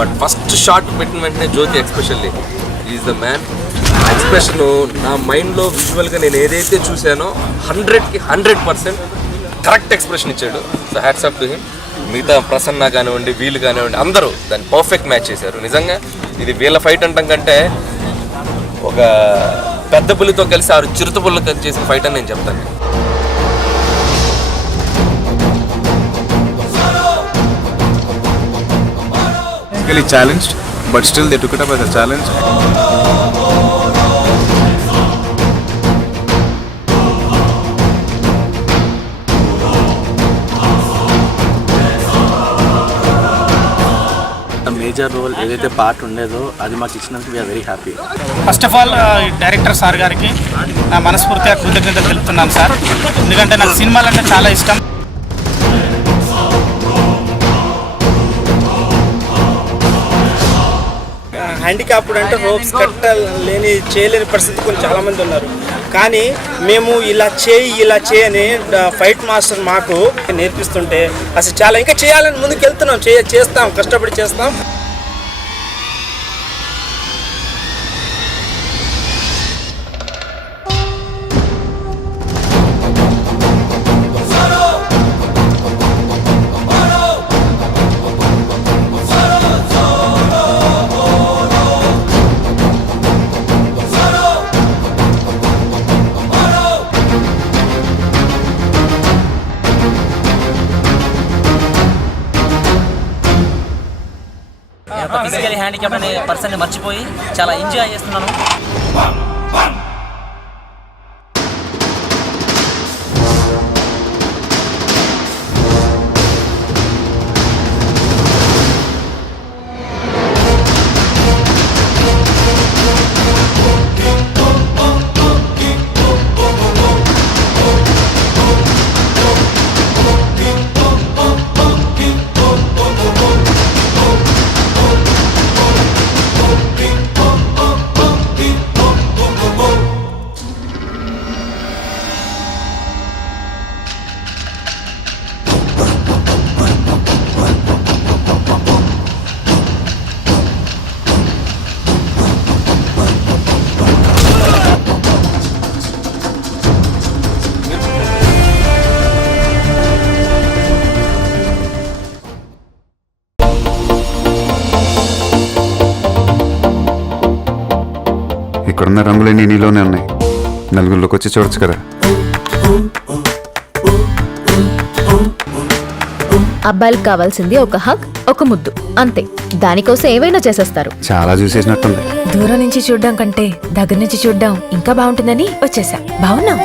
But first shot పెట్టిన వెంటనే Jyothi especially is the man. Expression నా మైండ్లో విజువల్గా నేను ఏదైతే చూశానో 100కి 100% కరెక్ట్ ఎక్స్ప్రెషన్ ఇచ్చాడు. So hats off to him. మిగతా ప్రసన్న కానివ్వండి, వీళ్ళు కానివ్వండి, అందరూ దాన్ని పర్ఫెక్ట్ మ్యాచ్ చేశారు. నిజంగా ఇది వీళ్ళ ఫైట్ అంటాం కంటే ఒక పెద్ద పులితో కలిసి 6 చిరుత పుల్ల చేసిన ఫైట్ అని నేను చెప్తాను. challenged, but still they took it up as a challenge. Major role ఏదైతే పార్ట్ ఉండేదో అది మాకు ఇచ్చినందుకు we are very happy. First of all director sir గారికి నా మనస్ఫూర్తిగా కృతజ్ఞతలు తెలుపుతున్నాను సార్. ఎందుకంటే నాకు సినిమాలు అంటే చాలా ఇష్టం. హ్యాండిక్యాప్డ్ అంటే రోప్స్ కట్టలేని చేయలేని పరిస్థితి కొన్ని చాలామంది ఉన్నారు. కానీ మేము ఇలా చేయని ఫైట్ మాస్టర్ మాకు నేర్పిస్తుంటే అసలు చాలా ఇంకా చేయాలని ముందుకు వెళ్తున్నాం. చేస్తాం, కష్టపడి చేస్తాం. ఫిజికలీ హ్యాండిక్యాప్ అనే పర్సన్ని మర్చిపోయి చాలా ఎంజాయ్ చేస్తున్నాను. ఇక్కడున్న రంగులన్నీ నీలోనే ఉన్నాయి. నలుగురిలోకి వచ్చి చూడొచ్చు కదా. అబ్బాయిలకు కావాల్సింది ఒక హగ్, ఒక ముద్దు, అంతే. దానికోసం ఏవైనా చేసేస్తారు. చాలా చూసేసినట్టుంది. దూరం నుంచి చూడడం కంటే దగ్గర నుంచి చూడడం ఇంకా బాగుంటుందని వచ్చేసా. బాగున్నాం.